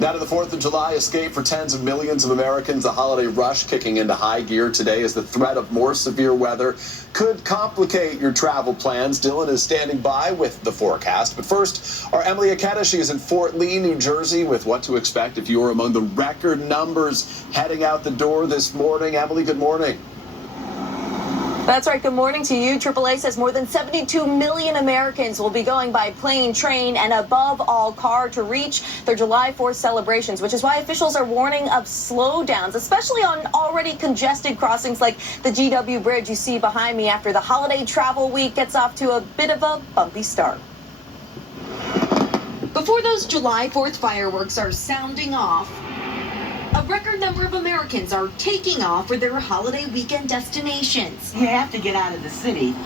Now to the 4th of July escape for tens of millions of Americans. The holiday rush kicking into high gear today as the threat of more severe weather could complicate your travel plans. Dylan is standing by with the forecast. But first, our Emilie Ikeda, she is in Fort Lee, New Jersey, with what to expect if you are among the record numbers heading out the door this morning. Emilie, good morning. That's right. Good morning to you. AAA says more than 72 million Americans will be going by plane, train, and above all car to reach their July 4th celebrations, which is why officials are warning of slowdowns, especially on already congested crossings like the GW Bridge you see behind me after the holiday travel week gets off to a bit of a bumpy start. Before those July 4th fireworks are sounding off, a record number of Americans are taking off for their holiday weekend destinations. You have to get out of the city,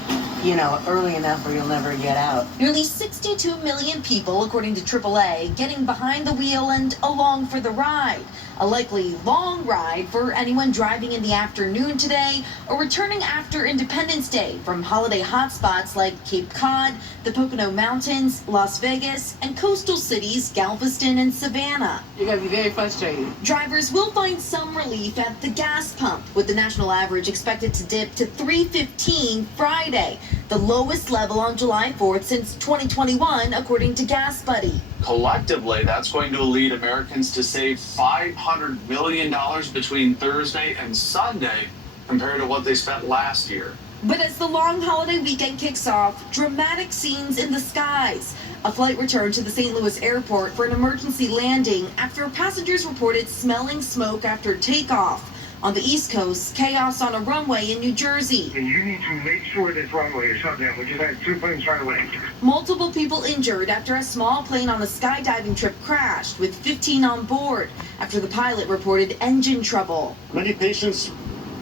early enough or you'll never get out. Nearly 62 million people, according to AAA, getting behind the wheel and along for the ride. A likely long ride for anyone driving in the afternoon today or returning after Independence Day from holiday hotspots like Cape Cod, the Pocono Mountains, Las Vegas, and coastal cities Galveston and Savannah. You're going to be very frustrated. Drivers will find some relief at the gas pump, with the national average expected to dip to $3.15 Friday, the lowest level on July 4th since 2021, according to Gas Buddy. Collectively, that's going to lead Americans to save $500 million between Thursday and Sunday compared to what they spent last year. But as the long holiday weekend kicks off, dramatic scenes in the skies. A flight returned to the St. Louis airport for an emergency landing after passengers reported smelling smoke after takeoff. On the East Coast, chaos on a runway in New Jersey. You need to make sure this runway is shut down. We just had 2 planes trying to land. Multiple people injured after a small plane on a skydiving trip crashed, with 15 on board, after the pilot reported engine trouble. Many patients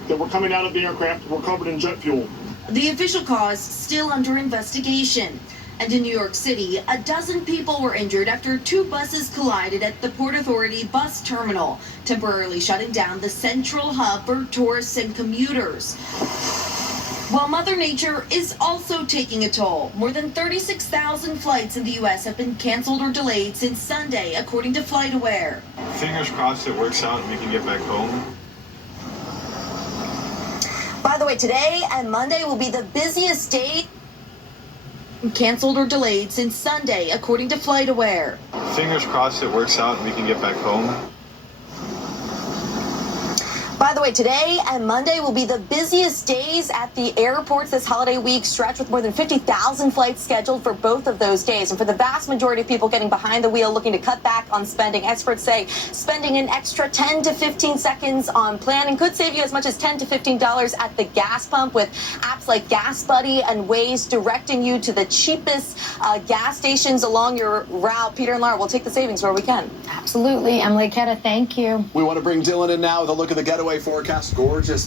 that were coming out of the aircraft were covered in jet fuel. The official cause still under investigation. And in New York City, a dozen people were injured after 2 buses collided at the Port Authority bus terminal, temporarily shutting down the central hub for tourists and commuters. While Mother Nature is also taking a toll, more than 36,000 flights in the U.S. have been canceled or delayed since Sunday, according to FlightAware. Fingers crossed it works out and we can get back home. By the way, today and Monday will be the busiest day canceled or delayed since Sunday, according to FlightAware. Fingers crossed it works out and we can get back home. By the way, today and Monday will be the busiest days at the airports this holiday week stretch, with more than 50,000 flights scheduled for both of those days. And for the vast majority of people getting behind the wheel looking to cut back on spending, experts say spending an extra 10 to 15 seconds on planning could save you as much as $10 to $15 at the gas pump, with apps like Gas Buddy and Waze directing you to the cheapest gas stations along your route. Peter and Laura will take the savings where we can. Absolutely. Emilie Ikeda, thank you. We want to bring Dylan in now with a look at the getaway forecast. Gorgeous.